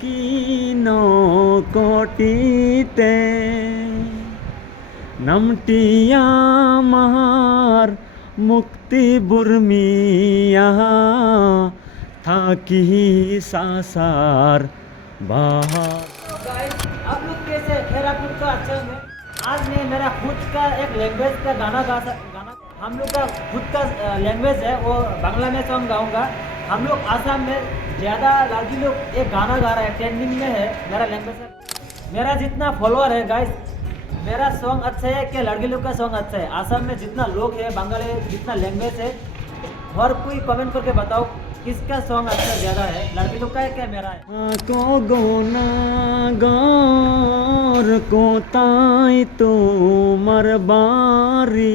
Kino ಕೋಟೀತೆ ನಮ್ಟಿಯ Mahar ಮುಕ್ತಿ ಬುರ್ಮಿಯ थाकी सासार बाहर आप लोग कैसे तो अच्छा है आज मैं, मेरा खुद का एक लैंग्वेज का गाना गा गाना हम लोग का खुद का लैंग्वेज है, वो बांग्ला में सॉन्ग गाऊँगा। हम लोग आसाम में ज़्यादा लड़की लोग एक गाना गा रहा है ट्रेंडिंग में है, मेरा लैंग्वेज मेरा जितना फॉलोअर है गाइस मेरा सॉन्ग अच्छा है कि लड़की लोग का सॉन्ग अच्छा है? आसाम में जितना लोग है, बंगाली जितना लैंग्वेज है, हर कोई कमेंट करके बताओ किसका सॉन्ग अच्छा ज़्यादा है? लड़की लोग का है क्या मेरा है? को गोना गार को ताई तो मर बारी।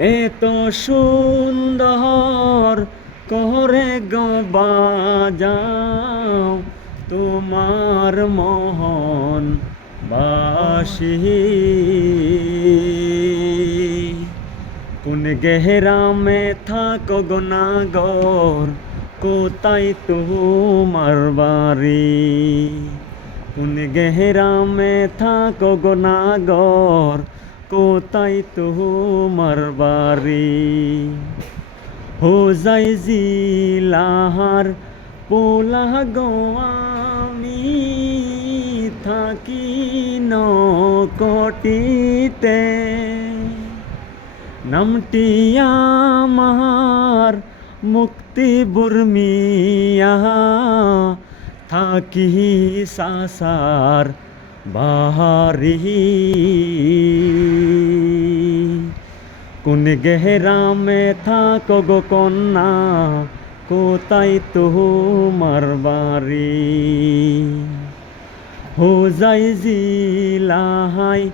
এত সুন্দর করে গো বাজাও তোমার মোহন বাসি। কোন গেহরামে থাকো গোনাগর কোথায় তোমার বাড়ি? কোন গেহরামে থাকো গোনাগর কোথায় তোমার বাড়ি। হো যাই জিলাহার পোলা গো আমি থাকি ন কটিতে নামটি আমার মুক্তি বুর্মিয়া থাকি সাসার বাহারি। কোন গেহরামে থাকো গো কন্যা, কোথায় তোমার বাড়ি? হো যাই জিলাহাই,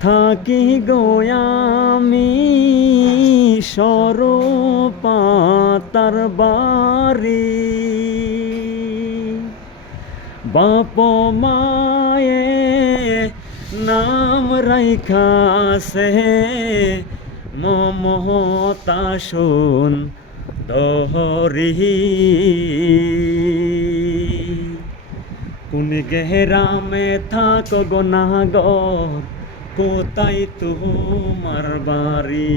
থাকি গোয়ামি সরপাতার বাড়ি। বাপ মায়ে নাম রাইখাছে মমতা শোন দহরি কোন গেহরামে থাকো গোনাগর কোথায় তোমার বাড়ি